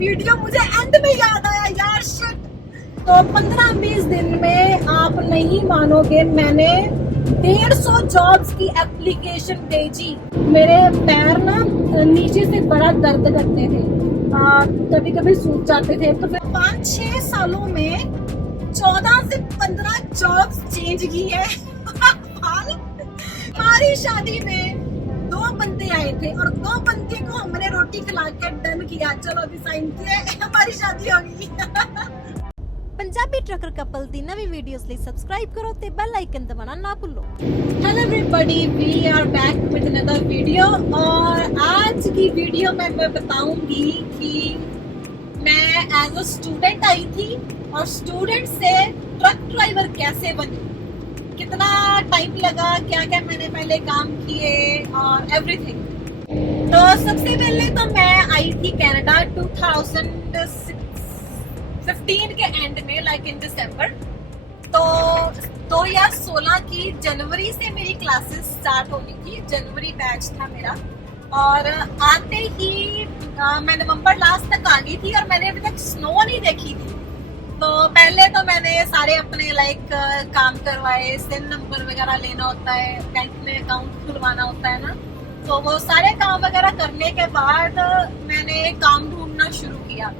Video मुझे and में याद आया यार, शिट। तो 15-20 दिन में आप नहीं मानोगे, मैंने 150 जॉब्स की एप्लीकेशन भेजी। मेरे पैर ना नीचे से बड़ा दर्द करते थे, कभी कभी सूख जाते थे। तो फिर 5-6 सालों में 14 से 15 जॉब्स चेंज की है। हमारी शादी में 2 बंदे आए थे और 2 बंदे को हमने रोटी खिला के डन किया, चलो अभी साइन किए, हमारी शादी हो गई। पंजाबी ट्रकर कपल दी नवी वीडियोस ਲਈ सब्सक्राइब करो ते बेल आइकन दबाना ना भूलो। Hello everybody, we are back with another video. और आज की वीडियो में मैं बताऊंगी कि मैं एज अ स्टूडेंट आई थी और स्टूडेंट से ट्रक ड्राइवर कैसे बनी, कितना टाइम लगा, क्या क्या मैंने पहले काम किए और एवरीथिंग। तो सबसे पहले तो मैं आई थी कनाडा 2015 के एंड में, लाइक इन दिसंबर। तो 2016 की जनवरी से मेरी क्लासेस स्टार्ट होनी थी, जनवरी बैच था मेरा। और आते ही मैं नवंबर लास्ट तक आ गई थी और मैंने अभी तक स्नो नहीं देखी थी। तो पहले तो मैंने सारे अपने लाइक काम करवाए, सिन नंबर वगैरह लेना होता है, बैंक में अकाउंट खुलवाना होता है ना, तो वो सारे काम वगैरह करने के बाद मैंने काम ढूंढना शुरू किया।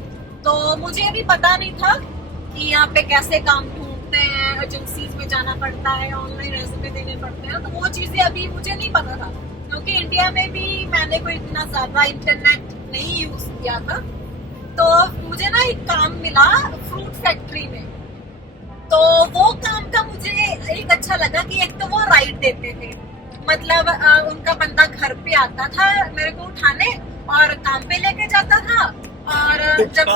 तो मुझे अभी पता नहीं था कि यहाँ पे कैसे काम ढूंढते हैं, एजेंसीज में जाना पड़ता है, ऑनलाइन रेज्यूमे देने पड़ते हैं। तो वो चीजें अभी मुझे नहीं पता था, क्योंकि इंडिया में भी मैंने कोई इतना ज्यादा इंटरनेट नहीं यूज किया था। तो मुझे ना एक काम मिला फ्रूट फैक्ट्री में। तो वो काम का मुझे एक अच्छा लगा कि एक तो वो राइड देते थे, मतलब उनका बंदा घर पे आता था मेरे को उठाने और काम पे लेके जाता था। और जब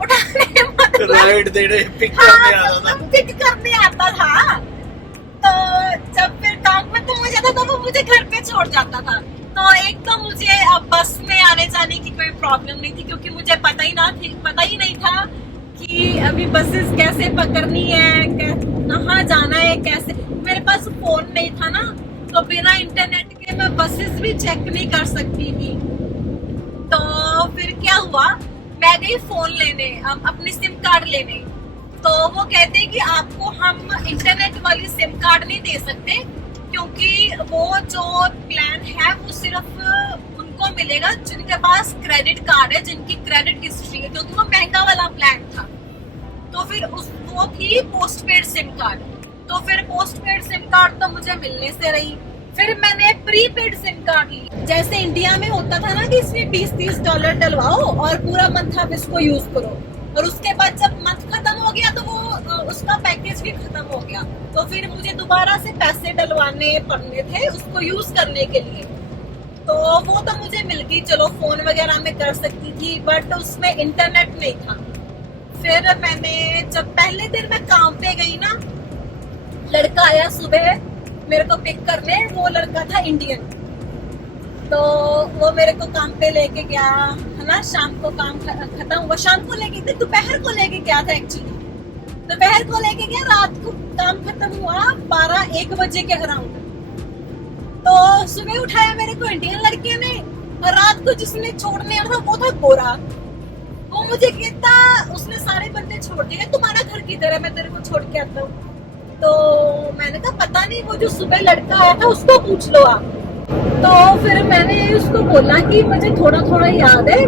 उठाने मतलब राइड देने, पिक करने आता था। तो जब फिर काम खत्म हो जाता था वो मुझे घर पे छोड़ जाता था। तो एक तो मुझे अब बस में आने जाने की कोई प्रॉब्लम नहीं थी, क्योंकि मुझे पता ही नहीं था कि अभी बसेस कैसे पकड़नी है, कहाँ जाना है, कैसे। मेरे पास फोन नहीं था ना, तो बिना इंटरनेट के मैं बसेस भी चेक नहीं कर सकती थी। तो फिर क्या हुआ, मैं गई फोन लेने, अपनी सिम कार्ड लेने। तो वो कहते कि आपको हम इंटरनेट वाली सिम कार्ड नहीं दे सकते, क्योंकि वो जो प्लान है वो सिर्फ उनको मिलेगा जिनके पास क्रेडिट कार्ड है, जिनकी क्रेडिट हिस्ट्री है, क्योंकि वो महंगा वाला प्लान था। तो फिर वो थी पोस्टपेड सिम कार्ड। तो फिर पोस्टपेड सिम कार्ड तो मुझे मिलने से रही। फिर मैंने प्रीपेड सिम कार्ड ली। जैसे इंडिया में होता था ना कि इसमें $20-30 डलवाओ और पूरा मंथ आप इसको यूज करो, और उसके बाद जब मंथ खत्म हो गया तो वो उसका पैकेज भी खत्म हो गया। तो फिर मुझे दोबारा से पैसे डलवाने पड़ने थे उसको यूज करने के लिए। तो वो तो मुझे मिल गई, चलो फोन वगैरह में कर सकती थी, बट उसमें इंटरनेट नहीं था। फिर मैंने जब पहले दिन मैं काम पे गई ना, लड़का आया सुबह मेरे को पिक करने, वो लड़का था इंडियन। तो वो मेरे को काम पे लेके गया, है ना। शाम को काम खत्म हुआ, शाम को लेके दोपहर को लेके गया था एक्चुअली, दोपहर को लेके गया, रात को काम खत्म हुआ 12-1 बजे के अराउंड। तो सुबह उठाया मेरे को इंडियन लड़के ने, और रात को जिसने छोड़ने आना था वो था गोरा। वो मुझे कहता, उसने सारे बंदे छोड़ दिए, तुम्हारा घर किधर है, मैं तेरे को छोड़ के आता हूँ। तो मैंने कहा पता नहीं, वो जो सुबह लड़का आया था उसको पूछ लो आप। तो फिर मैंने उसको बोला कि मुझे थोड़ा थोड़ा याद है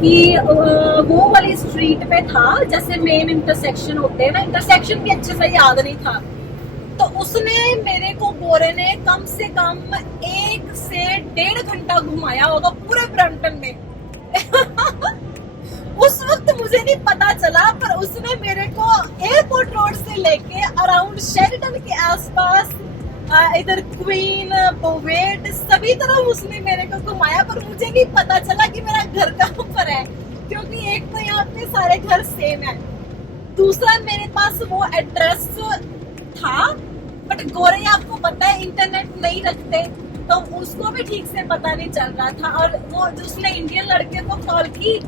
कि वो वाली स्ट्रीट पे था, जैसे मेन इंटरसेक्शन होते हैं ना, इंटरसेक्शन भी अच्छे से याद नहीं था। तो उसने मेरे को, गोरे ने, कम से कम 1 से 1.5 घंटा घुमाया होगा पूरे ब्रैम्पटन में। उस वक्त मुझे नहीं पता चला, पर उसने मेरे को एयरपोर्ट रोड से लेके अराउंड शेरिटन के आसपास, इधर क्वीन, पोवेट, सभी तरफ उसने मेरे को घुमाया, पर मुझे नहीं पता चला कि मेरा घर कहाँ पर है, क्योंकि एक तो यहाँ पे सारे घर सेम है, दूसरा मेरे पास वो एड्रेस था, बट गोरे आपको पता है इंटरनेट नहीं रखते, तो उसको भी ठीक से पता नहीं चल रहा था। और वो जिसने इंडियन लड़के को कॉल की,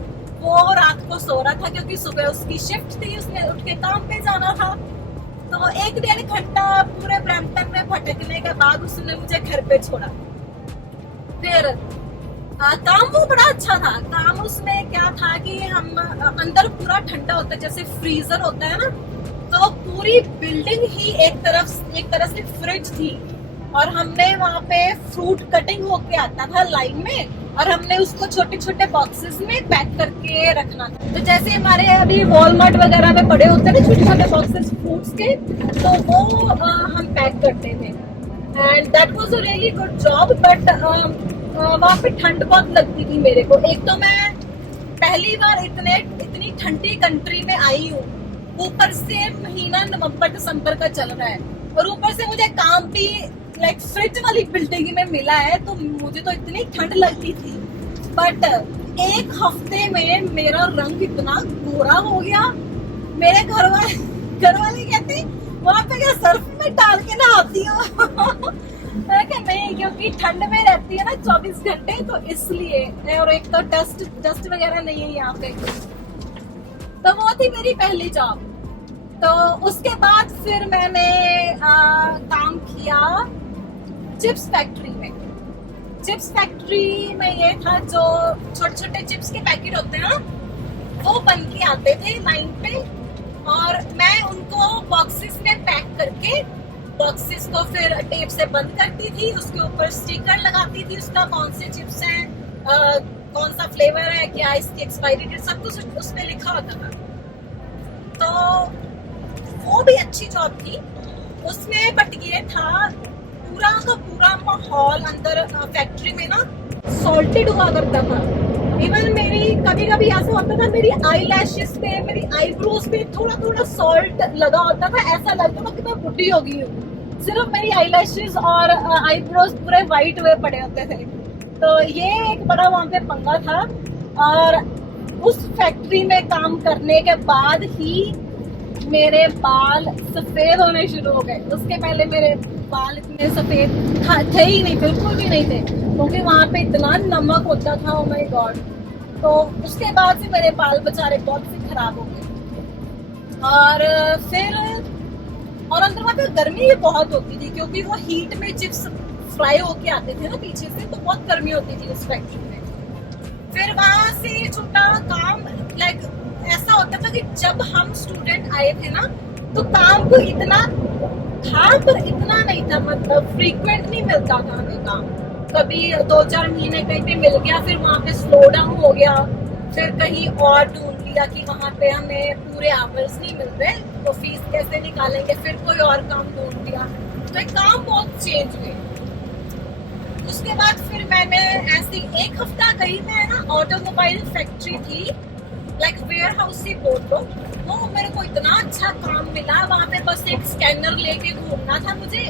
वो रात को सो रहा था, क्योंकि सुबह उसकी शिफ्ट थी, उसने उठ के काम पे जाना था। तो 1-1.5 घंटा पूरे ब्रैम्पटन में भटकने के बाद उसने मुझे घर पे छोड़ा। फिर काम वो बड़ा अच्छा था। काम उसमें क्या था कि हम अंदर पूरा ठंडा होता है, जैसे फ्रीजर होता है ना, तो पूरी बिल्डिंग ही एक तरह से फ्रिज थी। और हमने वहाँ पे फ्रूट कटिंग होके आता था लाइन में, और हमने उसको छोटे छोटे बॉक्सेस में पैक करके रखना था। तो जैसे हमारे अभी वॉलमार्ट वगैरह में पड़े होते हैं ना छोटे छोटे बॉक्सेस फ्रूट्स के, तो वो हम पैक करते थे। And that was a really good job. But वहाँ पे ठंड बहुत लगती थी मेरे को। एक तो मैं पहली बार इतनी ठंडी कंट्री में आई हूँ, ऊपर से महीना नवंबर दिसंबर का चल रहा है, और ऊपर से मुझे काम भी लाइक फ्रिज वाली बिल्डिंग में मिला है, तो मुझे तो इतनी ठंड लगती थी। बट एक हफ्ते में मेरा रंग इतना गोरा हो गया। मेरे घर वाले कहते वहाँ पे क्या सर्फ में डाल के नहाती हो? मैं क्या नहीं, क्योंकि ठंड में रहती है ना 24 घंटे, तो इसलिए। और एक तो डस्ट वगैरह नहीं है यहाँ पे। तो वो थी मेरी पहली जॉब। तो उसके बाद फिर मैंने काम किया चिप्स फैक्ट्री में। चिप्स फैक्ट्री में ये था, जो छोटे छोटे चिप्स के पैकेट होते हैं ना, वो बन के आते थे लाइन पे, और मैं उनको बॉक्सेस में पैक करके बॉक्सेस को फिर टेप से बंद करती थी, उसके ऊपर स्टिकर लगाती थी उसका, कौन से चिप्स हैं, कौन सा फ्लेवर है, क्या इसकी एक्सपायरी डेट, सब कुछ उसमें लिखा होता था। तो वो भी अच्छी जॉब थी उसमें। बट ये था पूरा का पूरा माहौल अंदर फैक्ट्री में ना सॉल्टेड हुआ करता था। इवन मेरी कभी कभी ऐसा होता था, मेरी आई लैशेस पे, मेरी आईब्रोज पे थोड़ा थोड़ा सॉल्ट लगा होता था। ऐसा लगता था कि मैं बुढ़ी हो गई हूँ। सिर्फ मेरी आई लैशेस और आईब्रोज पूरे वाइट हुए पड़े होते थे। तो ये एक बड़ा वहाँ पे पंगा था। और उस फैक्ट्री में काम करने के बाद ही मेरे बाल सफेद होने शुरू हो गए। उसके पहले मेरे बाल इतने सफेद थे ही नहीं, बिल्कुल भी नहीं थे, क्योंकि वहाँ पे इतना नमक होता था। Oh my God. तो उसके बाद से मेरे बाल बेचारे बहुत से खराब हो गए। और फिर अंदर वहाँ पे गर्मी भी बहुत होती थी, क्योंकि वो हीट में चिप्स फ्राई होके आते थे ना पीछे से, तो बहुत गर्मी होती थी उस फैक्ट्री में। फिर वहाँ से छोटा काम लाइक ऐसा होता था कि जब हम स्टूडेंट आए थे ना, तो काम को इतना था, पर इतना नहीं था, मतलब फ्रीक्वेंट नहीं मिलता था हमें काम। कभी 2-4 महीने कहीं पे मिल गया, फिर वहाँ पे स्लो डाउन हो गया, फिर कहीं और ढूंढ लिया कि वहाँ पे हमें पूरे आवर्स नहीं मिल रहे, तो फीस कैसे निकालेंगे, फिर कोई और काम ढूंढ लिया। तो एक काम बहुत चेंज हुए। उसके बाद फिर मैंने ऐसी 1 हफ्ता गई, मैं ना ऑटोमोबाइल फैक्ट्री थी, लाइक वेयर हाउस ही बोल लो। वो मेरे को इतना अच्छा काम मिला। वहाँ पे बस एक स्कैनर लेके घूमना था मुझे,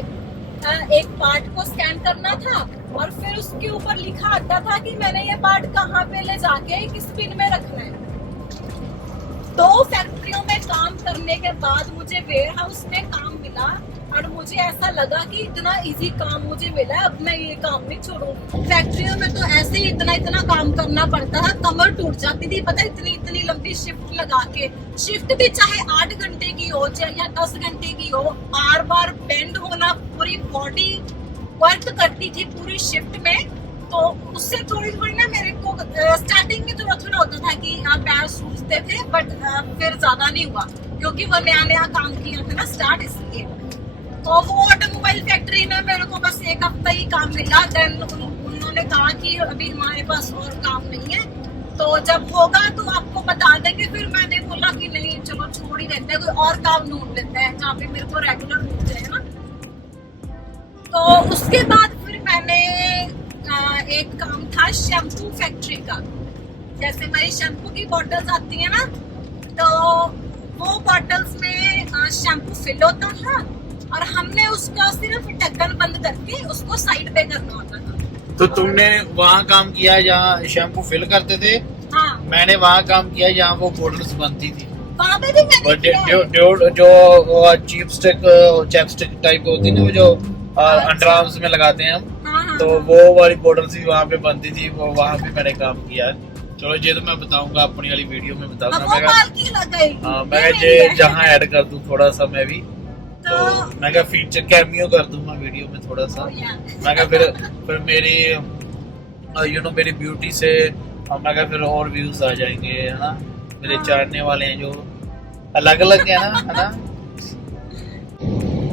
एक पार्ट को स्कैन करना था, और फिर उसके ऊपर लिखा आता था कि मैंने ये पार्ट कहाँ पे ले जाके किस बिन में रखना है। 2 फैक्ट्रियों में काम करने के बाद मुझे वेयर हाउस में काम मिला, और मुझे ऐसा लगा कि इतना इजी काम मुझे मिला है, अब मैं ये काम नहीं छोड़ूंगी। फैक्ट्रियों में तो ऐसे ही इतना काम करना पड़ता था, कमर टूट जाती थी, पता इतनी लंबी शिफ्ट लगा के। शिफ्ट भी चाहे 8 घंटे की हो चाहे या 10 घंटे की हो, बार बार बेंड होना, पूरी बॉडी वर्क करती थी पूरी शिफ्ट में। तो उससे थोड़ी ना मेरे को स्टार्टिंग में थोड़ा होता था कि पैर सूजते थे, बट फिर ज्यादा नहीं हुआ, क्योंकि वो नया काम किया था ना स्टार्ट, इसलिए। तो वो ऑटोमोबाइल फैक्ट्री में मेरे को बस 1 हफ्ता ही काम मिला। देन उन्होंने कहा कि अभी हमारे पास और काम नहीं है, तो जब होगा तो आपको बता देंगे। फिर मैंने बोला कि नहीं, चलो छोड़ ही देते हैं, कोई और काम ढूंढ लेते हैं जहाँ पे मेरे को रेगुलर मिल जाए ना। तो उसके बाद फिर मैंने एक काम था शैम्पू फैक्ट्री का। जैसे हमारी शैम्पू की बॉटल्स आती है ना, तो वो बॉटल्स में शैम्पू फिल होता था, और हमने उसका सिर्फ ढक्कन बंद करके उसको साइड पे करना होता था। तो तुमने वहाँ काम किया जहाँ शैम्पू फिल करते थे? हाँ, मैंने वहाँ काम किया जहाँ वो बोटल्स बनती थी। वहाँ पे भी मैंने किया। जो चैपस्टिक टाइप होती है ना, वो जो अंडरआर्म्स में लगाते हैं हम, तो वो वाली बोटल्स भी वहाँ पे बनती थी, वो वहाँ पे मैंने काम किया है। चलो ये तो मैं बताऊंगा अपनी वाली वीडियो में बताऊंगा। मैं जहाँ ऐड कर दूं थोड़ा सा मैं भी, तो मैं क्या फीचर कैमियो कर दूंगा वीडियो में थोड़ा सा। मैं क्या फिर मेरी यू नो मेरी ब्यूटी से मैं कहा फिर और व्यूज आ जाएंगे, है ना। मेरे हाँ। चाहने वाले हैं जो अलग अलग है ना, है ना।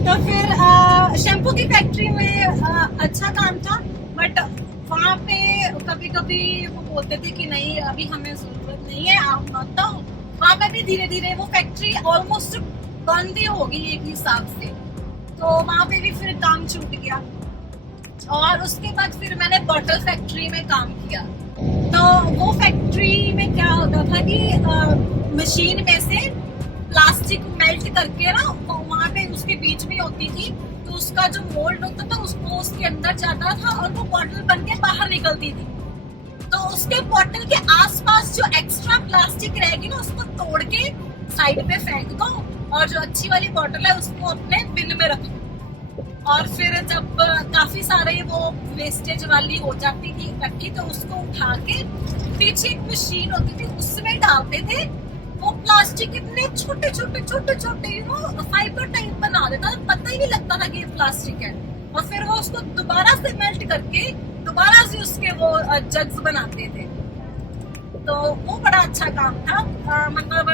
तो फिर शैम्पू की फैक्ट्री में अच्छा काम था, बट वहाँ पे कभी कभी वो बोलते थे कि नहीं अभी हमें जरूरत नहीं है, आप मत दो। वहाँ पे भी धीरे धीरे वो फैक्ट्री ऑलमोस्ट बंद ही हो गई एक हिसाब से, तो वहाँ पे भी फिर काम छूट गया। और उसके बाद फिर मैंने बॉटल फैक्ट्री में काम किया। तो वो फैक्ट्री में क्या होता था कि मशीन में से प्लास्टिक मेल्ट करके ना वहाँ पे उसके बीच में होती थी, तो उसका जो मोल्ड होता था उसको उसके अंदर जाता था और वो बॉटल बन के बाहर निकलती थी। तो उसके बॉटल के आसपास जो एक्स्ट्रा प्लास्टिक रहेगी ना उसको तोड़ के साइड पे फेंक दो, और जो अच्छी वाली बॉटल है उसको अपने बिन में रख दो। और फिर जब काफी सारे वो वेस्टेज वाली हो जाती थी इकट्ठी, तो उसको उठा के पीछे एक मशीन होती थी उसमें डालते थे। वो प्लास्टिक इतने छोटे छोटे यू नो फाइबर टाइप बना देता था, पता ही नहीं लगता था कि ये प्लास्टिक है। और फिर वो उसको दोबारा से मेल्ट करके दोबारा से उसके वो जग्स बनाते थे। तो वो बड़ा अच्छा काम था। मतलब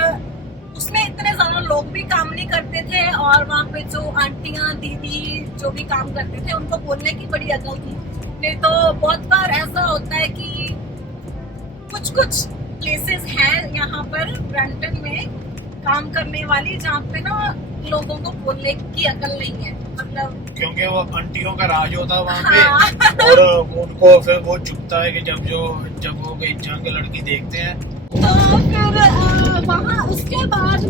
उसमें इतने ज्यादा लोग भी काम नहीं करते थे, और वहाँ पे जो आंटियां दीदी जो भी काम करते थे उनको बोलने की बड़ी अकल थी। नहीं तो बहुत बार ऐसा होता है कि कुछ प्लेसेस हैं यहाँ पर ब्रैम्पटन में काम करने वाली जहाँ पे ना लोगों को बोलने की अकल नहीं है, मतलब क्योंकि वो आंटियों का राज होता है वहाँ हाँ। पे, और उनको फिर वो चुभता है कि जब वो कहीं जाके लड़की देखते हैं। तो फिर वहाँ उसके बाद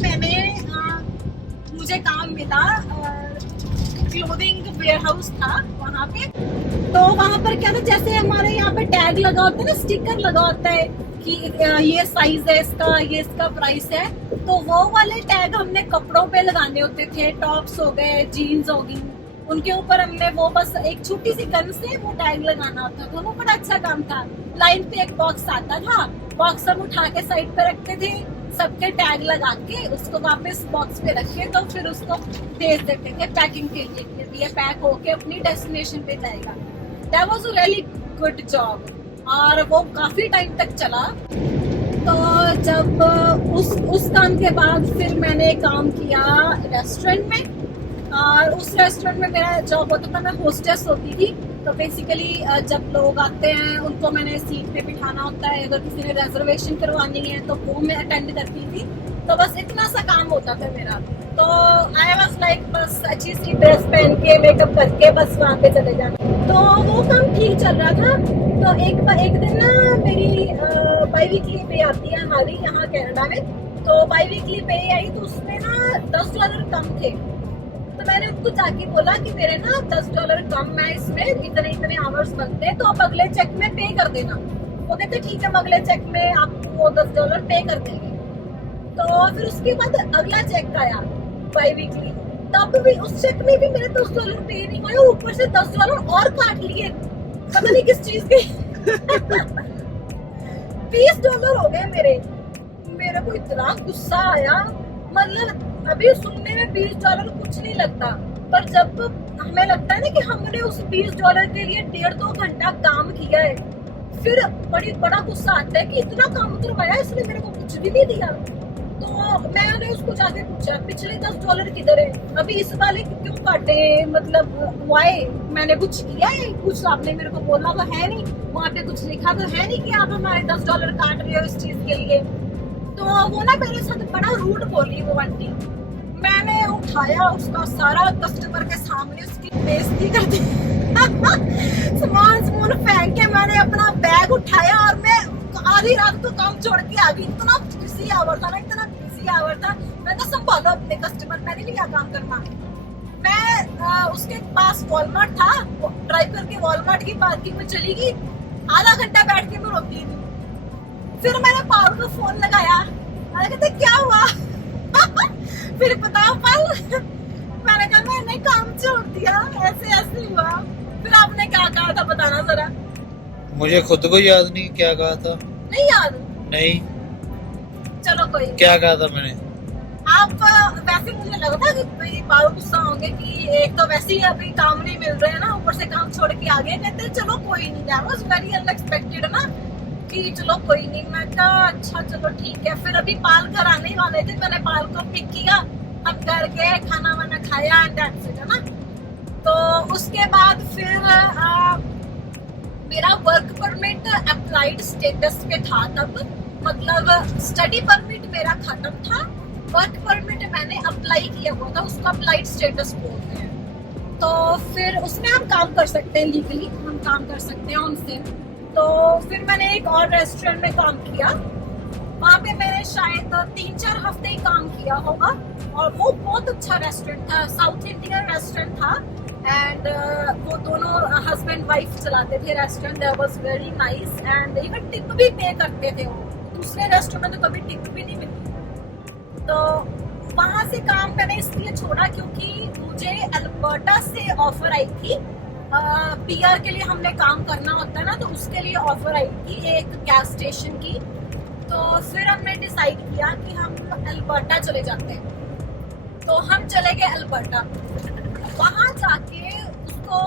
मुझे काम मिला, क्लोथिंग वेयर हाउस था वहाँ पे। तो वहाँ पर क्या था, जैसे हमारे यहाँ पे टैग लगा होता है ना, स्टिकर लगा होता है कि ये साइज है इसका, ये इसका प्राइस है, तो वो वाले टैग हमने कपड़ों पे लगाने होते थे। टॉप्स हो गए, जीन्स हो गई, उनके ऊपर हमने वो बस एक छोटी सी गन से वो टैग लगाना होता था। वो बड़ा अच्छा काम था। लाइन पे एक बॉक्स आता था, बॉक्स हम उठा के साइड पे रखते थे, सबके टैग लगा के उसको वापस बॉक्स पे रखे, तो फिर उसको भेज देते थे पैकिंग के लिए कि ये पैक होके अपनी डेस्टिनेशन पे जाएगा। That was a really good job, और वो काफी टाइम तक चला। तो जब उस काम के बाद फिर मैंने काम किया रेस्टोरेंट में, और उस रेस्टोरेंट में मेरा जॉब होता था, मैं होस्टेस होती थी। तो बेसिकली जब लोग आते हैं उनको मैंने सीट पे बिठाना होता है, अगर किसी ने रिजर्वेशन करवानी है तो वो मैं अटेंड करती थी। तो बस इतना सा काम होता था मेरा। तो आई वाज लाइक बस अच्छी सी ड्रेस पहन के मेकअप करके बस वहाँ पे चले जाना। तो वो काम ठीक चल रहा था। तो एक दिन ना मेरी बाई वीकली पे आती है हमारी यहाँ कनाडा में। तो बाई वीकली पे आई, तो उसमें ना $10 कम थे। तो मैंने उनको जाके बोला कि मेरे ना $10 कम है, इसमें इतने आवर्स बनते हैं, तो आप अगले चेक में पे कर देना। वो कहते ठीक है, हम अगले चेक में आपको वो $10 पे कर देंगे। तो फिर उसके बाद अगला चेक आया बाई वीकली, तब भी उस चेक में भी मेरे $10 पे नहीं हुए, और ऊपर से $10 और काट लिए, पता नहीं किस चीज के। $20 हो गए मेरे को इतना गुस्सा आया। मतलब अभी सुनने में $20 कुछ नहीं लगता, पर जब हमें लगता है ना कि हमने उस $20 के लिए 1.5-2 घंटा काम किया है, फिर बड़ा गुस्सा आता है कि इतना काम करवाया, इसने मेरे को कुछ भी नहीं दिया। तो मैंने उसको जाके पूछा पिछले $10 किधर है, अभी इस वाले क्यों काटे, मतलब वाई, मैंने कुछ किया है, कुछ आपने मेरे को बोला तो है नहीं, वहाँ पे कुछ लिखा तो है नहीं कि आप हमारे $10 काट रहे हो इस चीज के लिए। तो वो ना मेरे साथ बड़ा रूड बोली वो आंटी। मैंने उठाया उसका सारा कस्टमर के सामने उसकी बेइज्जती कर दी। सामान फेंक के मैंने अपना बैग उठाया और मैं आधी रात को काम छोड़ के आ गई। इतना बिजी आवर था। मैं तो संभालो अपने कस्टमर, मैंने नहीं क्या काम करना। मैं उसके पास वॉलमार्ट था, ड्राइव करके वॉलमार्ट की पार्किंग में चली गई। आधा घंटा बैठ के मैं रोती थी। फिर मैंने पाल को फोन लगाया, कहते क्या हुआ? फिर बताओ पाल। मैंने कहा मैंने काम छोड़ दिया, ऐसे हुआ। फिर आपने क्या कहा था बताना जरा। मुझे खुद को याद नहीं क्या कहा था। नहीं याद? नहीं। चलो कोई क्या कहा था मैंने? आप वैसे मुझे लगा था कि भाई बाबू गुस्सा होंगे कि एक तो वैसे ही अभी काम नहीं मिल रहे हैं ना, ऊपर से काम छोड़ के आ गए। कहते चलो कोई नहीं, दैट वाज वेरी अनएक्सपेक्टेड ना कि चलो कोई नहीं। मैं कहा अच्छा चलो ठीक है। फिर अभी पाल घर आने वाले थे, मैंने पाल को पिक किया, हम घर गए, खाना वाना खाया एंड दैट्स इट, है ना। तो उसके बाद फिर मेरा वर्क परमिट अप्लाइड स्टेटस पे था तब, मतलब स्टडी परमिट मेरा खत्म था, वर्क परमिट मैंने अप्लाई किया हुआ था, उसको अप्लाइड स्टेटस बोलते हैं। तो फिर उसमें हम काम कर सकते हैं, लीगली हम काम कर सकते हैं उनसे। तो फिर मैंने एक और रेस्टोरेंट में काम किया, वहाँ पे मैंने शायद 3-4 हफ्ते ही काम किया होगा, और वो बहुत अच्छा रेस्टोरेंट था, साउथ इंडियन रेस्टोरेंट था। एंड वो दोनों हस्बैंड वाइफ चलाते थे restaurant, that was very nice and even tip भी पे करते थे वो। दूसरे रेस्टोरेंट में तो कभी टिप भी नहीं मिलती। तो वहाँ से काम मैंने इसलिए छोड़ा क्योंकि मुझे अल्बर्टा से ऑफर आई थी, पीआर के लिए हमने काम करना होता है ना, तो उसके लिए ऑफर आई थी एक गैस स्टेशन की। तो फिर हमने डिसाइड किया कि हम अल्बर्टा चले जाते हैं। तो हम चले गए अल्बर्टा। वहाँ जाके उसको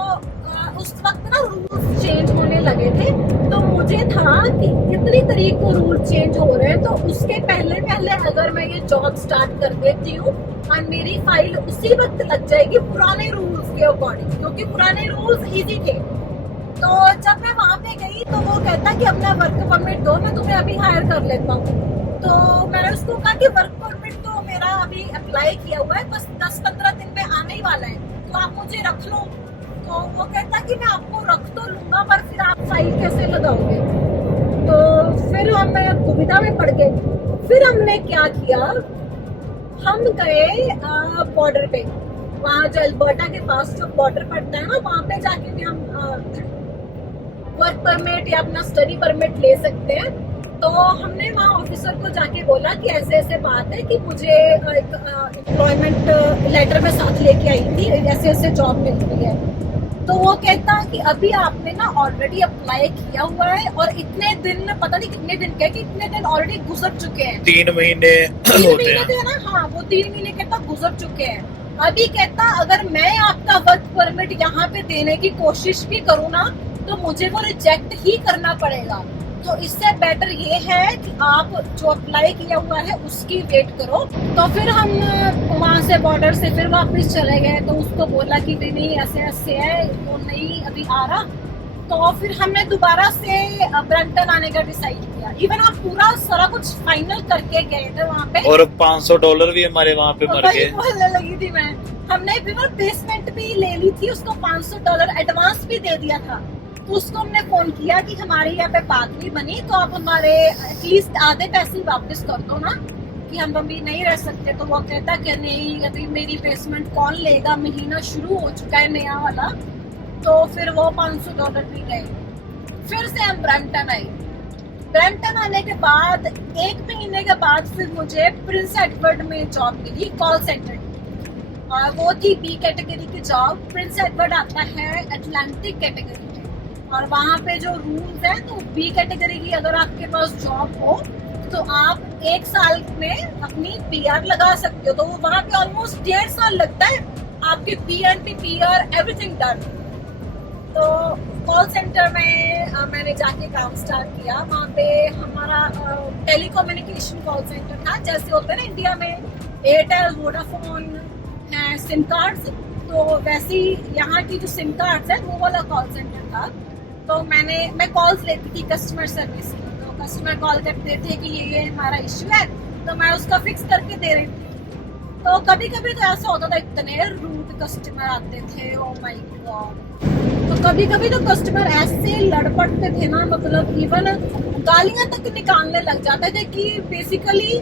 उस वक्त ना रूल्स चेंज होने लगे थे, तो मुझे था कि कितनी तारीख को रूल चेंज हो रहे हैं, तो उसके पहले पहले अगर मैं ये जॉब स्टार्ट कर देती हूँ और मेरी फाइल उसी वक्त लग जाएगी पुराने रूल्स के अकॉर्डिंग, क्योंकि पुराने रूल्स इजी थे। तो जब मैं वहाँ पे गई तो वो कहता कि अपना वर्क परमिट दो, मैं तुम्हें अभी हायर कर लेता हूँ। तो मैंने उसको कहा कि वर्क परमिट तो मेरा अभी अप्लाई किया हुआ है, बस 10-15 दिन में आने ही वाला है, तो आप मुझे रख लो। तो वो कहता कि मैं आपको रख तो लूंगा, पर फिर आप फाइल कैसे लगाओगे। तो फिर मैं दुविधा में पड़ गई। फिर हमने क्या किया, हम गए बॉर्डर पे, वहाँ जो अल्बर्टा के पास जो बॉर्डर पड़ता है ना, वहाँ पे जाके भी हम वर्क परमिट या अपना स्टडी परमिट ले सकते हैं। तो हमने वहाँ ऑफिसर को जाके बोला कि ऐसे ऐसे बात है कि मुझे एक एम्प्लॉयमेंट लेटर में साथ लेके आई थी, ऐसे ऐसे जॉब मिल रही है। तो वो कहता कि अभी आपने ना ऑलरेडी अप्लाई किया हुआ है और इतने दिन, पता नहीं कितने दिन के, कि इतने दिन ऑलरेडी गुजर चुके हैं, 3 महीने होते हैं थे ना। हाँ, वो 3 महीने कहता गुजर चुके हैं। अभी कहता अगर मैं आपका वर्क परमिट यहाँ पे देने की कोशिश भी करूँ ना, तो मुझे वो रिजेक्ट ही करना पड़ेगा। तो इससे बेटर ये है कि आप जो अप्लाई किया हुआ है उसकी वेट करो। तो फिर हम वहाँ से बॉर्डर से फिर वापस चले गए, तो उसको बोला कि नहीं ऐसे ऐसे है, वो नहीं अभी आ रहा। तो फिर हमने दोबारा से ब्रैम्पटन आने का डिसाइड किया। इवन आप पूरा सारा कुछ फाइनल करके गए थे वहाँ पे, और $500 भी हमारे वहाँ पे मर गए। बोलने लगी थी मैं, हमने बेसमेंट भी ले ली थी, उसको $500 एडवांस भी दे दिया था। तो उसको हमने फोन किया कि हमारे यहाँ पे बात नहीं बनी, तो आप हमारे एटलीस्ट आधे पैसे वापस कर दो ना, कि हम अभी नहीं रह सकते। तो वो कहता कि नहीं अभी मेरी बेसमेंट कौन लेगा, महीना शुरू हो चुका है नया वाला। तो फिर वो $500 भी गए। फिर से हम ब्रैम्पटन आए। ब्रैम्पटन आने के बाद 1 महीने के बाद फिर मुझे प्रिंस एडवर्ड में जॉब मिली, कॉल सेंटर की, और वो थी B कैटेगरी की जॉब। प्रिंस एडवर्ड आता है अटलांटिक कैटेगरी में, और वहाँ पे जो रूल्स हैं, तो B कैटेगरी की अगर आपके पास जॉब हो तो आप 1 साल में अपनी PR लगा सकते हो। तो वो वहाँ पे ऑलमोस्ट 1.5 साल लगता है आपके PNP, PR एवरीथिंग डन। तो कॉल सेंटर में मैंने जाके काम स्टार्ट किया। वहाँ पे हमारा टेलीकम्युनिकेशन कॉल सेंटर था, जैसे होते हैं ना इंडिया में एयरटेल, वोडाफोन है सिम कार्ड्स, तो वैसे ही यहाँ की जो सिम कार्ड्स है वो वाला कॉल सेंटर था। तो मैं कॉल्स लेती थी कस्टमर सर्विस की। तो कस्टमर कॉल करते थे कि ये हमारा इश्यू है, तो मैं उसका फिक्स करके दे रही थी। तो कभी कभी तो ऐसा होता था, इतने रूड कस्टमर आते थे, ओ माय गॉड। तो कभी कभी तो कस्टमर ऐसे लड़ पड़ते थे ना, मतलब इवन गालियां तक निकालने लग जाते थे कि बेसिकली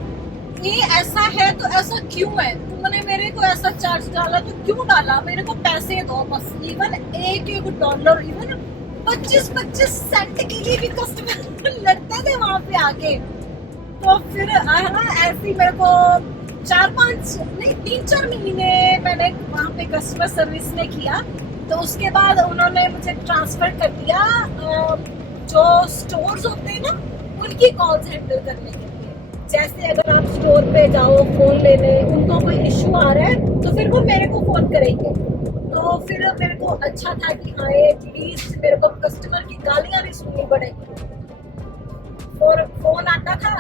ये ऐसा है तो ऐसा क्यों है, तुमने मेरे को ऐसा चार्ज डाला तो क्यों डाला, मेरे को पैसे दो बस। इवन $1, इवन 25 सेंट के लिए भी कस्टमर लड़ते थे वहाँ पे आके। तो फिर ऐसे मेरे को 3-4 महीने मैंने वहाँ पे कस्टमर सर्विस में किया। तो उसके बाद उन्होंने मुझे ट्रांसफर कर दिया जो स्टोर्स होते हैं ना, उनकी कॉल्स हैंडल करने के लिए। जैसे अगर आप स्टोर पे जाओ फोन लेने, उनको कोई इशू आ रहा है तो फिर वो मेरे को फोन करेंगे। तो फिर मेरे को अच्छा था कि हाँ एटलीस्ट मेरे को कस्टमर की गालियां नहीं सुननी पड़ेगी। और फोन आता था,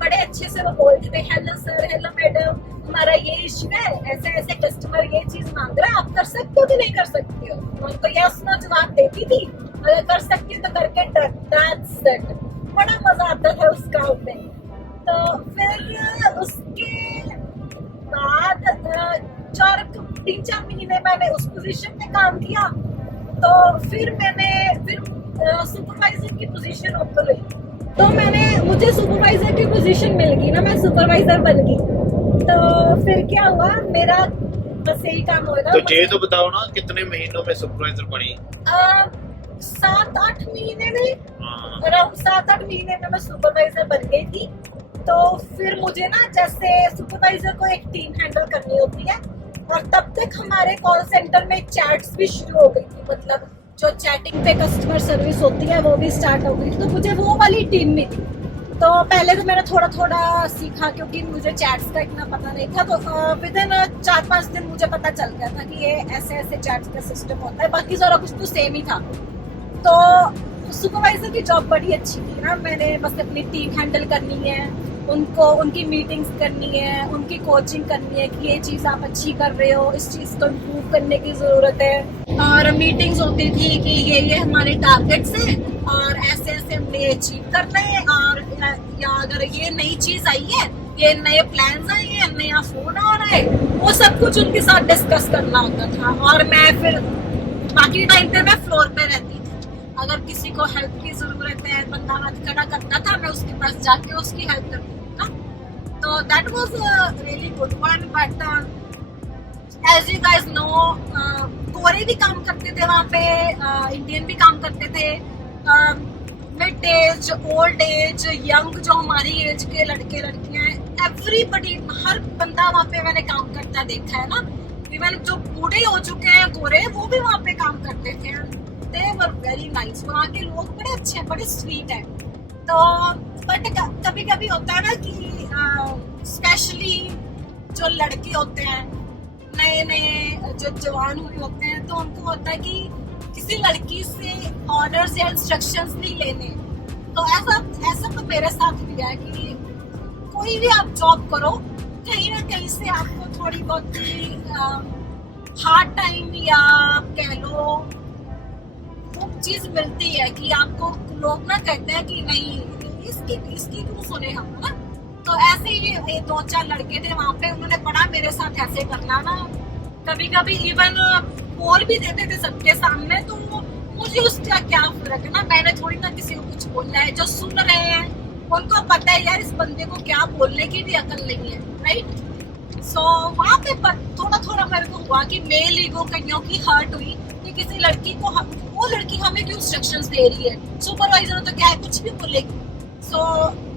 बड़े अच्छे से वो बोलते थे, हेलो सर, हेलो मैडम, हमारा ये इशू है, ऐसे ऐसे कस्टमर ये चीज मांग रहा है, आप कर सकते हो कि नहीं कर सकते हो। मैं उनको यस नो जवाब देती थी, अगर कर सकती हो तो करके दैट्स इट। बड़ा मजा आता था उस काम में। तो फिर उसके बाद 3-4 महीने मैंने उस पोजीशन में काम किया। तो फिर सुपरवाइजर की पोजीशन ओपन हुई, तो मुझे सुपरवाइजर की पोजीशन मिल गई ना, मैं सुपरवाइजर बन गई। तो फिर क्या हुआ, मेरा बस यही काम होगा। तो ये तो बताओ ना कितने महीनों में सुपरवाइजर बनी? 7-8 महीने में, अराउंड 7-8 महीने में मैं सुपरवाइजर बन गई थी। तो फिर मुझे ना, जैसे सुपरवाइजर को एक टीम हैंडल करनी होती है, और तब तक हमारे कॉल सेंटर में चैट्स भी शुरू हो गई थी, मतलब जो चैटिंग पे कस्टमर सर्विस होती है वो भी स्टार्ट हो गई। तो मुझे वो वाली टीम में थी। तो पहले तो मैंने थोड़ा थोड़ा सीखा, क्योंकि मुझे चैट्स का इतना पता नहीं था। तो विद इन 4-5 दिन मुझे पता चल गया था कि ये ऐसे ऐसे चैट्स का सिस्टम होता है। बाकी सारा कुछ तो सेम ही था। तो सुपरवाइजर की जॉब बड़ी अच्छी थी ना, मैंने बस अपनी टीम हैंडल करनी है, उनकी मीटिंग्स करनी है, उनकी कोचिंग करनी है कि ये चीज़ आप अच्छी कर रहे हो, इस चीज़ को इम्प्रूव करने की ज़रूरत है। और मीटिंग्स होती थी कि ये हमारे टारगेट्स हैं और ऐसे ऐसे हमने अचीव करना है, और या अगर ये नई चीज़ आई है, ये नए प्लान्स आए हैं, नया फोन आ रहा है, वो सब कुछ उनके साथ डिस्कस करना होता था। और मैं फिर बाकी टाइम पे मैं फ्लोर पे रहती थी। अगर किसी को हेल्प की जरूरत है, बंदा हाथ खड़ा करता था, मैं उसके पास जाके उसकी हेल्प करती थी। तो that was really good one. But as you guys know, गोरे भी काम करते थे वहाँ पे, इंडियन भी काम करते थे, mid age, old age, young, जो हमारी एज के लड़के लड़कियां हैं, एवरीबडी, हर बंदा वहाँ पे मैंने काम करता देखा है ना। इवन जो बूढ़े हो चुके हैं गोरे, वो भी वहाँ पे काम करते थे। दे वर वेरी नाइस। वहाँ के लोग बड़े अच्छे हैं, बड़े स्वीट हैं। तो बट कभी कभी होता है ना कि स्पेशली जो लड़के होते हैं, नए नए जो जवान हुए होते हैं, तो उनको होता है कि किसी लड़की से ऑर्डर्स या इंस्ट्रक्शंस नहीं लेने। तो ऐसा तो मेरे साथ भी है कि कोई भी आप जॉब करो, कहीं ना कहीं से आपको थोड़ी बहुत हार्ड टाइम या आप कह लो वो चीज मिलती है कि आपको लोग ना कहते हैं कि नहीं इसकी क्यों सुने हम, है ना। तो ऐसे ही 2-4 लड़के थे वहाँ पे, उन्होंने पढ़ा मेरे साथ ऐसे करना ना। कभी कभी इवन बोल भी देते थे सबके सामने, तो मुझे उसका क्या फर्क है ना, मैंने थोड़ी ना किसी को कुछ बोलना है। जो सुन रहे हैं उनको पता है यार इस बंदे को क्या बोलने की भी अकल नहीं है, राइट। सो वहाँ पे थोड़ा थोड़ा मेरे को हुआ कि मेल ईगो कईयों की हर्ट हुई कि किसी लड़की को वो लड़की हमें क्यों इंस्ट्रक्शंस दे रही है, सुपरवाइजर तो क्या है कुछ भी बोलेगी। So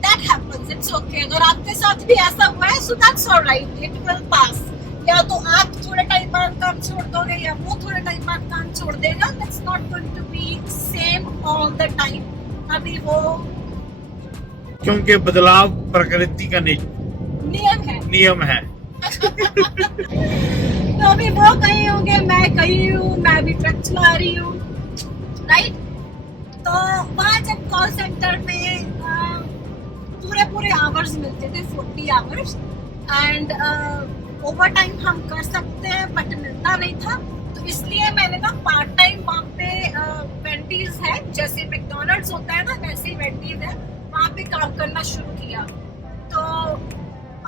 that happens, it's okay. अगर आपके साथ भी ऐसा हुआ है, so that's alright, it will pass. या तो आप थोड़े टाइम बाद काम छोड़ दोगे या वो थोड़े टाइम बाद काम छोड़ देगा। That's not going to be same all the time. अभी वो क्योंकि बदलाव प्रकृति का नियम है। तो अभी वो कहीं होंगे, मैं कहीं हूँ, मैं भी ट्रक चला रही हूँ, राइट। तो वहाँ जब कॉल सेंटर में पूरे आवर्स मिलते थे, 40 आवर्स, एंड ओवर टाइम हम कर सकते हैं बट मिलता नहीं था। तो इसलिए मैंने ना पार्ट टाइम वहाँ पे वेंडीज है, जैसे मैकडॉनल्ड्स होता है ना वैसे ही वेंडीज है, वहाँ पे काम करना शुरू किया। तो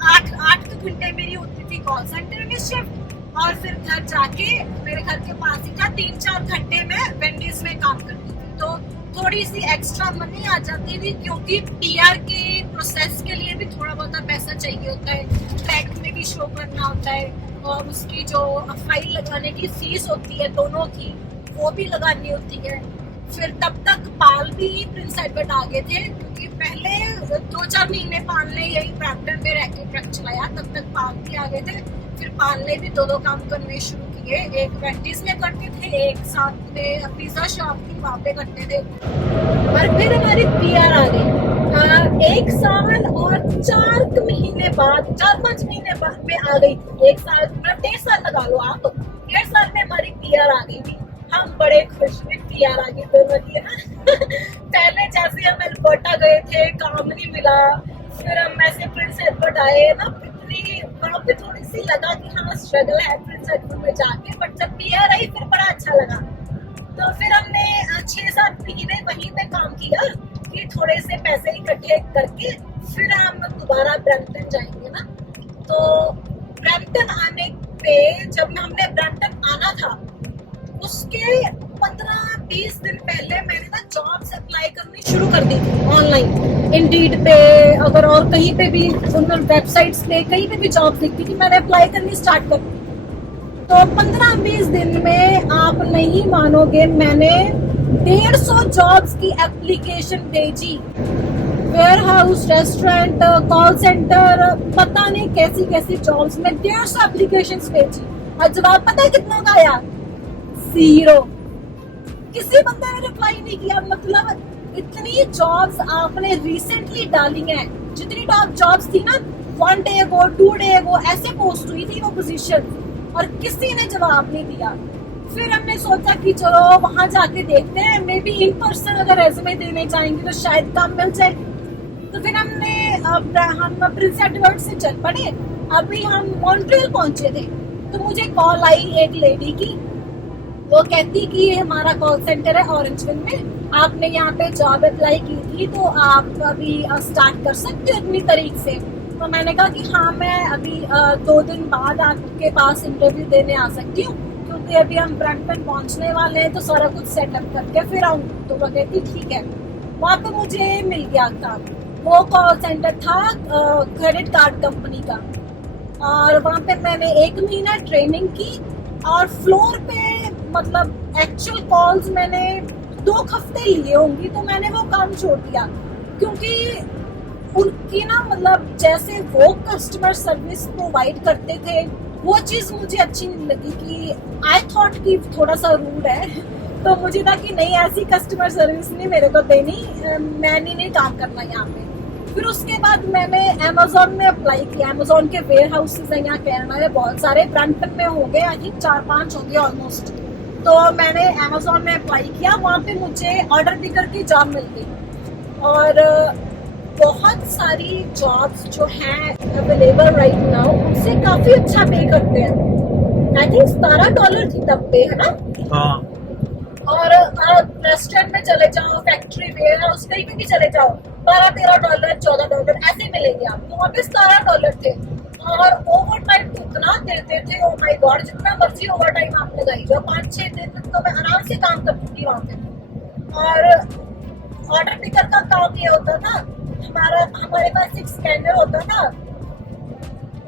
8 घंटे मेरी होती थी कॉल सेंटर में शिफ्ट, और फिर घर जाके मेरे घर के पास ही था 3-4 घंटे में वेंडीज में काम करती थी। तो थोड़ी सी एक्स्ट्रा मनी आ जाती थी, क्योंकि PR के प्रोसेस के लिए भी थोड़ा बहुत पैसा चाहिए होता है, बैंक में भी शो करना होता है, और उसकी जो फाइल लगाने की फीस होती है दोनों की, वो भी लगानी होती है। फिर तब तक पाल भी प्रिंस एडवर्ड आ गए थे, क्योंकि पहले 2-4 महीने पाल ने यही ब्रैम्पटन में रह के ट्रक चलाया, तब तक पाल भी आ गए थे। फिर पाल ने भी 2 काम करने शुरू किए, एक वेंडीज में करते थे, एक साथ में पिज्जा शॉप थी वहाँ पे करते थे। और फिर हमारी PR आ गई। 1 साल और 4 महीने बाद, 4-5 महीने बाद में आ गई थी। 1 साल मतलब 1.5 साल लगा लो आप, 1.5 साल में हमारी PR आ गई थी। हम बड़े खुश हुए, PR आ गई दोनों की ना। पहले जैसे हम अल्बर्टा गए थे, काम नहीं मिला, फिर हम ऐसे प्रिंस एडवर्ड आए ना, इतनी वहाँ पे थोड़ी सी लगा कि हाँ स्ट्रगल है प्रिंस एडवर्ड में जाके, बट जब PR आई फिर बड़ा अच्छा लगा। तो फिर हमने 6-7 महीने वहीं पे काम किया कि थोड़े से पैसे इकट्ठे करके फिर हम दोबारा ब्रैम्पटन जाएंगे ना। तो ब्रैम्पटन आने पे जब हमने ब्रैम्पटन आना था, उसके 15-20 दिन पहले मैंने ना जॉब्स अप्लाई करनी शुरू कर दी थी ऑनलाइन, इंडीड पे अगर और कहीं पे भी उन वेबसाइट्स पे कहीं पे भी जॉब दिखती थी, मैंने अप्लाई करनी स्टार्ट कर दी। तो 15-20 दिन में आप नहीं मानोगे, मैंने 150 जॉब्स की एप्लीकेशन भेजी। Warehouse, restaurant, call centre, पता नहीं कैसी कैसी जॉब्स में 150 एप्लीकेशन भेजी, और जवाब पता है कितना का आया? 0। किसी बंदे ने रिप्लाई नहीं किया। मतलब इतनी जॉब्स आपने रिसेंटली डाली हैं, जितनी जॉब्स थी ना 1 डे अगो, 2 डे अगो ऐसे पोस्ट हुई थी वो पोजीशन, और किसी ने जवाब नहीं दिया। फिर हमने सोचा कि चलो वहां जाके देखते हैं, मे बी इन पर्सन अगर रेज्यूमे देने जाएंगे तो शायद काम मिल जाए। तो फिर हम प्रिंस एडवर्ड से चल पड़े। अभी हम मॉन्ट्रियल पहुंचे थे तो मुझे कॉल आई एक लेडी की, वो कहती कि ये हमारा कॉल सेंटर है ऑरेंजविल में, आपने यहाँ पे जॉब अप्लाई की थी तो आप अभी स्टार्ट कर सकते हो इतनी तारीख से। तो मैंने कहा कि हाँ मैं अभी 2 दिन बाद आपके पास इंटरव्यू देने आ सकती हूँ, क्योंकि अभी हम ब्रैम्पटन पहुँचने वाले हैं तो सारा कुछ सेटअप करके फिर आऊँगी। तो वो कहती ठीक है। वहाँ पे मुझे मिल गया काम। वो कॉल सेंटर था क्रेडिट कार्ड कंपनी का, और वहाँ पे मैंने 1 महीना ट्रेनिंग की, और फ्लोर पे मतलब एक्चुअल कॉल्स मैंने 2 हफ्ते लिए होंगी, तो मैंने वो काम छोड़ दिया, क्योंकि उनकी ना मतलब जैसे वो कस्टमर सर्विस प्रोवाइड करते थे वो चीज मुझे अच्छी नहीं लगी। कि आई थॉट कि थोड़ा सा रूड है, तो मुझे था कि नहीं ऐसी कस्टमर सर्विस नहीं मेरे को देनी, मैंने नहीं काम करना यहाँ पे। फिर उसके बाद मैंने Amazon में अप्लाई किया। Amazon के वेयर हाउसेज हैं यहाँ कनाडा में बहुत सारे, ब्रैम्पटन में हो गए आई थिंक 4-5 हो गए ऑलमोस्ट। तो मैंने Amazon में अप्लाई किया, वहाँ पे मुझे ऑर्डर पिकर की जॉब मिल गई, और बहुत सारी जॉब्स जो हैं अवेलेबल राइट नाउ उनसे काफी अच्छा पे करते हैं। आई थिंक $17 थी तब पे, है ना? हाँ। और रेस्टोरेंट में चले जाओ, फैक्ट्री, वेयर हाउस, कहीं पे भी चले जाओ, $12-13, $14 ऐसे मिलेंगे आपको। वहाँ पे $17 थे, और ओवर टाइम उतना देते थे, ओ माय गॉड, जितना मर्जी ओवर टाइम आप लगाई जाओ। 5-6 दिन तो मैं आराम से काम करती थी वहाँ पे। और ऑर्डर पिकर का काम ये होता था, हमारे पास एक स्कैनर होता था,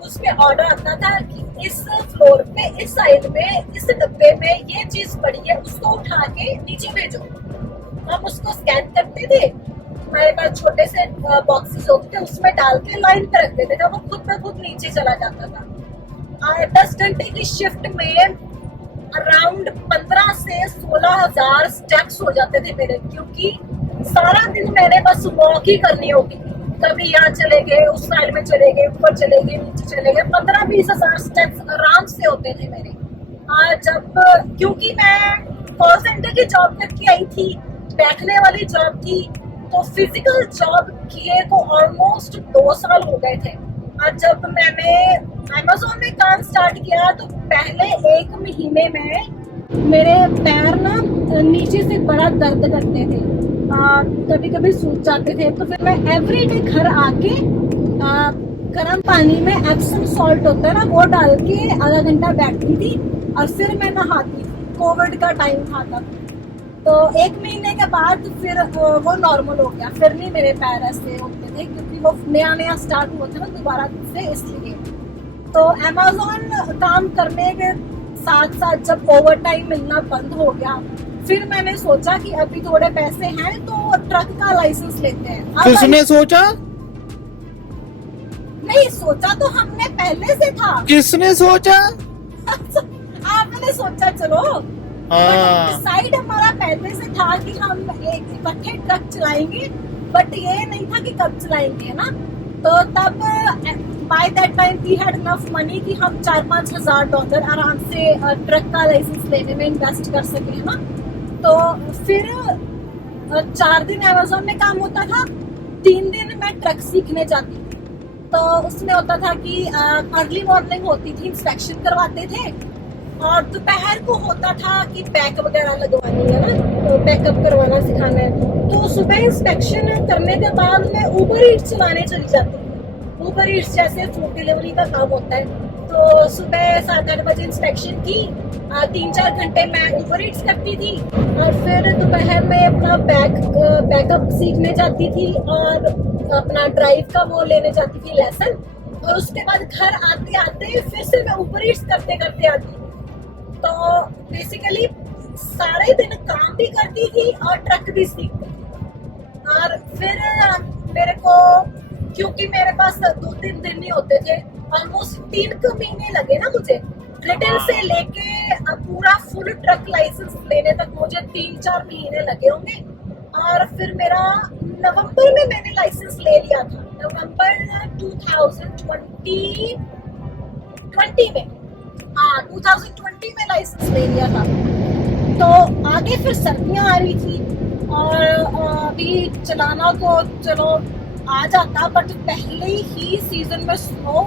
उसमें ऑर्डर आता था कि इस फ्लोर पे, इस साइड में, इस डब्बे में ये चीज पड़ी है, उसको उठा के नीचे भेजो। हम उसको स्कैन करते थे, हमारे पास छोटे से बॉक्सेस होते थे, उसमें डाल के लाइन पे रखते थे, वो खुद ब खुद नीचे चला जाता था। 10 घंटे की शिफ्ट में अराउंड 15 से 16,000 स्टेप्स हो जाते थे मेरे, क्योंकि सारा दिन मैंने बस वॉक ही करनी होती थी। कभी यहाँ चले गए, उस साइड में चले गए, ऊपर चले गए, नीचे चले गए, 15-20 हजार स्टेप्स आराम से होते थे मेरे। जब क्योंकि मैं कॉल सेंटर की जॉब करके आई थी, बैठने वाली जॉब थी, तो फिजिकल जॉब किए को ऑलमोस्ट 2 साल हो गए थे। और जब मैंने Amazon में काम स्टार्ट किया तो पहले 1 महीने में मेरे पैर ना नीचे से बड़ा दर्द करते थे, कभी कभी सूज जाते थे। तो फिर मैं एवरीडे घर आके गर्म पानी में एप्सम सॉल्ट होता है ना, वो डाल के आधा घंटा बैठती थी, और फिर मैं नहाती थी। कोविड का टाइम था तब, तो 1 महीने के बाद फिर वो नॉर्मल हो गया। फिर नहीं मेरे पैर ऐसे होते थे, क्योंकि वो नया स्टार्ट हुआ था ना दोबारा से, इसलिए। तो Amazon काम करने के साथ साथ जब ओवर टाइम मिलना बंद हो गया, फिर मैंने सोचा कि अभी थोड़े पैसे हैं तो ट्रक का लाइसेंस लेते हैं। किसने सोचा? नहीं सोचा तो हमने पहले से था। किसने सोचा? आपने सोचा, चलो हाँ। डिसाइड हमारा पहले से था कि हम एक इकट्ठे ट्रक चलाएंगे, बट ये नहीं था कि कब चलाएंगे, है ना। तो तब by that time we had enough money कि हम $4-5 हज़ार आराम से ट्रक का लाइसेंस लेने में इन्वेस्ट कर सके, है ना। तो फिर 4 दिन अमेज़न में काम होता था, 3 दिन मैं ट्रक सीखने जाती थी। तो उसमें होता था कि अर्ली मॉर्निंग होती थी, इंस्पेक्शन करवाते थे, और दोपहर को होता था कि बैक वगैरह लगवानी है ना, तो बैकअप करवाना सिखाना है। तो सुबह इंस्पेक्शन करने के बाद मैं ऊबर ईट्स चलाने चली जाती थी। ऊबर ईट्स जैसे फूड डिलीवरी का काम होता है, तो सुबह 7-8 बजे इंस्पेक्शन की, 3-4 घंटे मैं ऊबर ईट्स करती थी, और फिर दोपहर में अपना बैकअप सीखने जाती थी, और अपना ड्राइव का वो लेने जाती थी लेसन, और उसके बाद घर आते आते फिर से मैं ऊबर ईट्स करते करते आती थी। तो बेसिकली सारे दिन काम भी करती थी और ट्रक भी सीखती थी। और फिर मेरे को, क्योंकि मेरे पास 2-3 दिन नहीं होते थे, ऑलमोस्ट 3 महीने लगे ना मुझे, रिटर्न से लेके पूरा फुल ट्रक लाइसेंस लेने तक मुझे 3-4 महीने लगे होंगे। और फिर मेरा नवंबर में मैंने लाइसेंस ले लिया था, नवंबर 2020 में, 2020 में लाइसेंस ले लिया था। तो आगे फिर सर्दियां आ रही थी, और अभी चलाना तो चलो आ जाता, बट पहले ही सीजन में स्नो,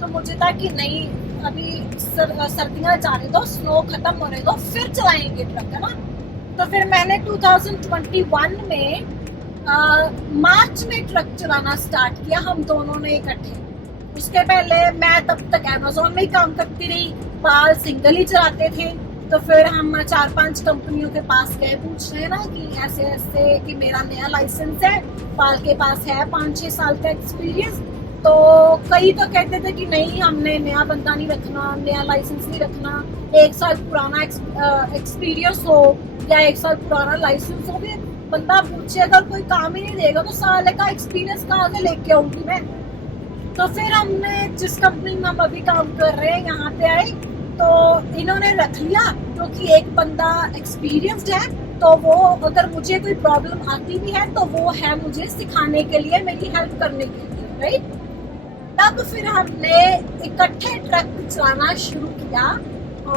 तो मुझे था कि नहीं अभी सर्दियां जाने दो, स्नो खत्म होने दो, फिर चलाएंगे ट्रक, है ना। तो फिर मैंने 2021 में मार्च में ट्रक चलाना स्टार्ट किया, हम दोनों ने इकट्ठे। उसके पहले मैं तब तक अमेज़न में ही काम करती रही, पाल सिंगल ही चलाते थे। तो फिर हम 4-5 कंपनियों के पास गए पूछने ना कि ऐसे ऐसे कि मेरा नया लाइसेंस है, पाल के पास है 5-6 साल का एक्सपीरियंस। तो कई तो कहते थे कि नहीं, हमने नया बंदा नहीं रखना, नया लाइसेंस नहीं रखना, 1 साल पुराना एक्सपीरियंस हो या 1 साल पुराना लाइसेंस हो, भी बंदा पूछे अगर कोई काम ही नहीं देगा तो साल का एक्सपीरियंस कहाँ से लेके आऊंगी मैं। तो फिर हमने जिस कंपनी में हम अभी काम कर रहे हैं यहाँ पे आए, तो इन्होंने रख लिया क्योंकि एक बंदा एक्सपीरियंस्ड है, तो वो अगर मुझे कोई प्रॉब्लम आती भी है तो वो है मुझे सिखाने के लिए, मेरी हेल्प करने के लिए, राइट। तब फिर हमने इकट्ठे ट्रक चलाना शुरू किया,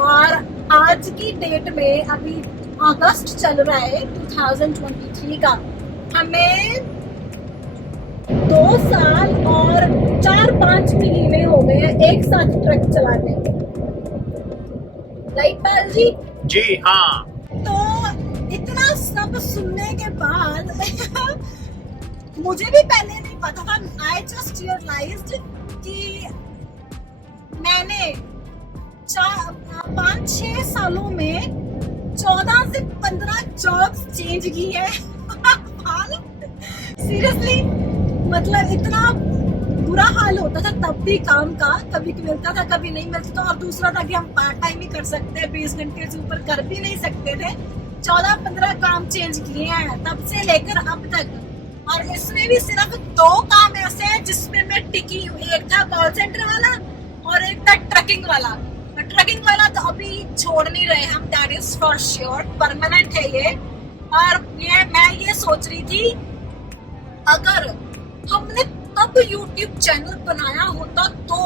और आज की डेट में अभी अगस्त चल रहा है 2023 का, हमें 2 साल और 4-5 महीने हो गए हैं एक साथ ट्रक चलाने। राइट पाल जी? जी हाँ। तो इतना सब सुनने के बाद मुझे भी पहले नहीं पता था, आई जस्ट रियलाइज्ड कि मैंने 5-6 सालों में 14 से 15 जॉब्स चेंज की है। सीरियसली, मतलब इतना बुरा हाल होता था तब भी काम का, कभी मिलता था कभी नहीं मिलता था। और दूसरा था कि हम पार्ट टाइम ही कर सकते हैं, 20 घंटे से ऊपर कर भी नहीं सकते थे। 14-15 काम चेंज किए हैं तब से लेकर अब तक, और इसमें भी सिर्फ 2 काम ऐसे हैं जिसमें मैं टिकी हूँ। एक था कॉल सेंटर वाला और एक था ट्रकिंग वाला। ट्रकिंग वाला तो अभी छोड़ नहीं रहे हम, that is for sure, permanent है ये। और मैं ये सोच रही थी, अगर हमने तब YouTube चैनल बनाया होता तो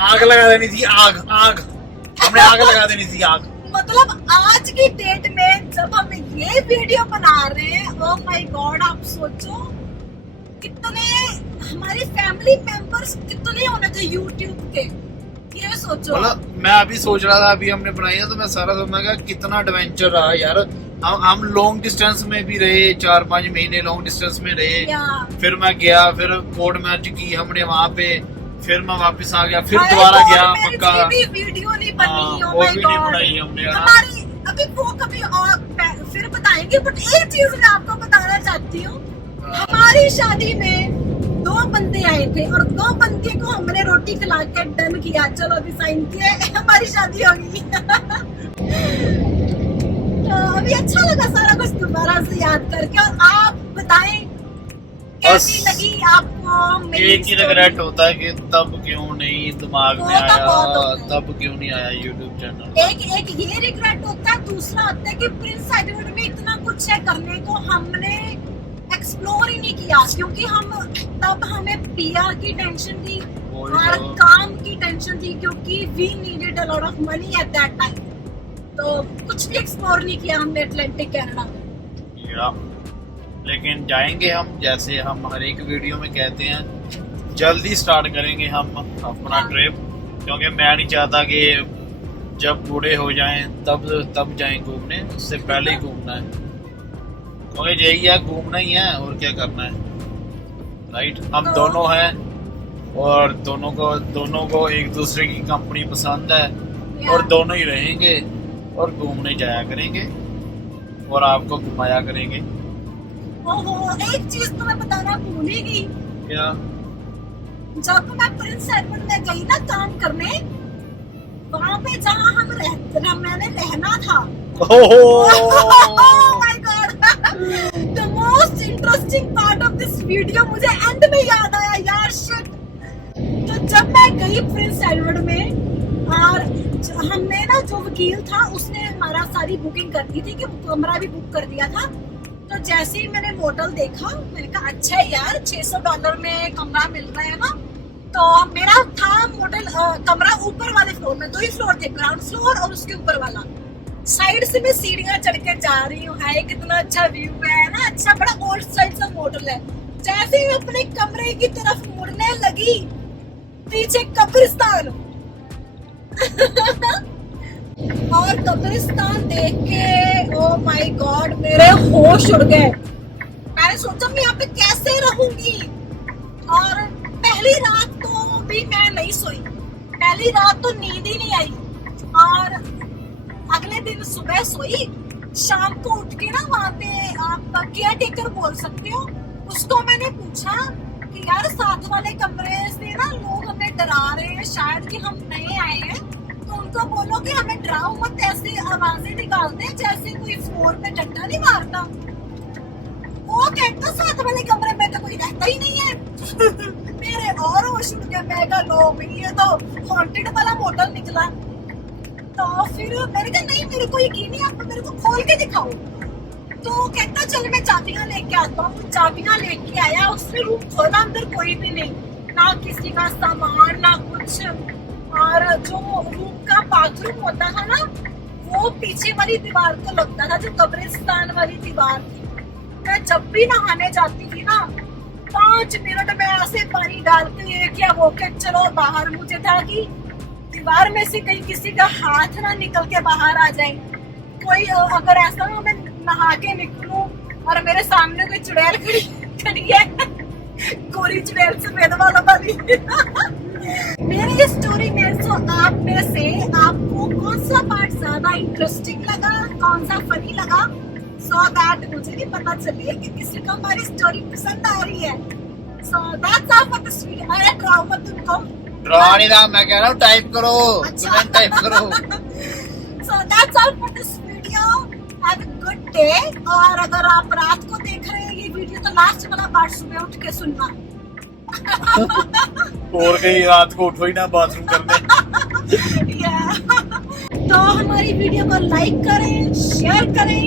आग लगा देनी थी, आग हमने आग लगा देनी थी, आग। मतलब आज की डेट में जब हम ये वीडियो बना रहे हैं, ओह माय गॉड, आप सोचो कितने हमारी फैमिली मेंबर्स कितने होने थे YouTube के, ये सोचो। मतलब मैं अभी सोच रहा था, अभी हमने बनाई है तो मैं सारा समझा कितना एडवेंचर रहा यार। हम लॉन्ग डिस्टेंस में भी रहे, 4-5 महीने लॉन्ग डिस्टेंस में रहे। फिर मैं गया, फिर कोर्ट मैच की हमने वहाँ पे, फिर मैं वापस आ गया, फिर दोबारा गया पक्का। वीडियो नहीं बनी, वो भी नहीं बनाई हमने हमारी अभी, वो कभी और फिर बताएंगे। बट एक चीज मैं आपको बताना चाहती हूँ, हमारी शादी में 2 बंदे आए थे और 2 बंदे को हमने रोटी खिला के डन किया, चलो अभी साइन किए, हमारी शादी होगी। तो अभी अच्छा लगा सारा कुछ दोबारा से याद करके। और आप बताएं कैसी लगी आपको मेरी एक ही रिग्रेट होता है कि तब क्यों नहीं दिमाग में आया, तब क्यों नहीं आया YouTube चैनल। एक ये रिग्रेट होता है, दूसरा होता है कि प्रिंस एडवर्ड में इतना कुछ है करने को, हमने किया, क्योंकि हम तब हमें पीआर की टेंशन थी वही और तो। काम की टेंशन थी, क्योंकि we needed a lot of money at that time. तो कुछ भी एक्सप्लोर नहीं किया हमने अटलांटिक कनाडा में। या लेकिन जाएंगे हम, जैसे हम हर एक वीडियो में कहते हैं, जल्दी स्टार्ट करेंगे हम अपना ट्रिप, क्योंकि मैं नहीं चाहता कि जब बूढ़े हो जाएं तब जाएं घूमने, उससे पहले ही घूमना है, क्योंकि यही है, घूमना ही है और क्या करना है, राइट। हम दोनों हैं और दोनों को एक दूसरे की कंपनी पसंद है और दोनों ही रहेंगे और घूमने जाया करेंगे और आपको घुमाया करेंगे। ओहो, एक चीज तो मैं बताना भूल ही गई। क्या? जब मैं प्रिंस एडवर्ड में गई ना काम करने, वहाँ पे जहाँ मैंने रहना था, oh my God, the most interesting part of this video मुझे एंड में याद आया यार, शिट। तो जब मैं गई प्रिंस एडवर्ड में और हमने ना, जो वकील था उसने हमारा सारी बुकिंग कर दी थी, कि कमरा भी बुक कर दिया था। तो जैसे ही मैंने होटल देखा, मैंने कहा अच्छा है यार, $600 में कमरा मिल रहा है ना। तो मेरा था होटल कमरा ऊपर वाले फ्लोर में, 2 ही फ्लोर थे, ग्राउंड फ्लोर और उसके ऊपर वाला। साइड से मैं सीढ़ियां चढ़ के जा रही हूँ, है कितना अच्छा व्यू है ना, अच्छा बड़ा ओल्ड स्टाइल सा होटल है। जैसे ही अपने कमरे की तरफ मुड़ने लगी, पीछे कब्रिस्तान और कब्रिस्तान देख के ओ माय गॉड, मेरे होश उड़ गए। मैंने सोचा मैं यहाँ पे कैसे रहूंगी, और पहली रात तो भी मैं नहीं सोई, पहली रात तो नींद ही नहीं आई। और अगले दिन सुबह सोई, शाम को उठ के ना, वहाँ पे आप केयर टेकर बोल सकते हो, उसको मैंने पूछा कि यार साथ वाले कमरे से ना लोग हमें डरा रहे हैं, शायद कि हम नए आए हैं, तो उनको बोलो कि हमें डराओ मत, ऐसी आवाजें निकालते हैं जैसे कोई फ्लोर पे डंडा नहीं मारता। वो कहता साथ वाले कमरे में तो कोई रहता ही नहीं है। मेरे और होश उड़ गया, मैं कहा लो भाई, ये तो हॉन्टेड वाला होटल निकला। तो फिर मैंने कहा नहीं, मेरे को यकीन नहीं, आप मेरे को खोल के दिखाओ। तो कहता चल मैं चाबियां लेके आता हूँ। चाबियां लेके आया, उसने रूम खोला, अंदर कोई भी नहीं, ना किसी का सामान ना कुछ। और जो रूम का बाथरूम होता था ना, वो पीछे वाली दीवार को लगता था, जो कब्रिस्तान वाली दीवार थी। मैं जब भी नहाने जाती थी ना, 5 मिनट में ऐसे पानी डालते ये क्या वो के चलो बाहर। मुझे था कि दीवार में से कहीं किसी का हाथ ना निकल के बाहर आ जाए, कोई अगर ऐसा ना मैं नहा के निकलूं और मेरे सामने कोई चुड़ैल खड़ी है, गोरी चुड़ैल सफेद वाला वाली। मेरी स्टोरी में तो आप में से आपको कौन सा पार्ट ज्यादा इंटरेस्टिंग लगा, कौन सा फनी लगा, सो दैट मुझे भी पता चले कि किसी को हमारी स्टोरी पसंद आ रही है। So that's all for this video. अरे ड्राओ मत तुमको, ड्रा नहीं था, मैं कह रहा हूँ टाइप करो, अच्छा टाइप करो। So that's all for this video, have a good day. और अगर आप रात को देख रहे हैं ये वीडियो, तो लास्ट वाला पार्ट सुबह उठ के सुनना। और कहीं रात को उठो ही ना बाथरूम करने। तो हमारी वीडियो को लाइक करें, शेयर करें,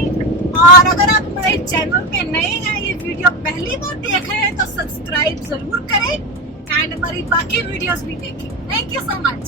और अगर आप हमारे चैनल पे नए हैं, ये वीडियो पहली बार देख रहे हैं, तो सब्सक्राइब जरूर करें एंड हमारी बाकी वीडियोस भी देखें। Thank you so much.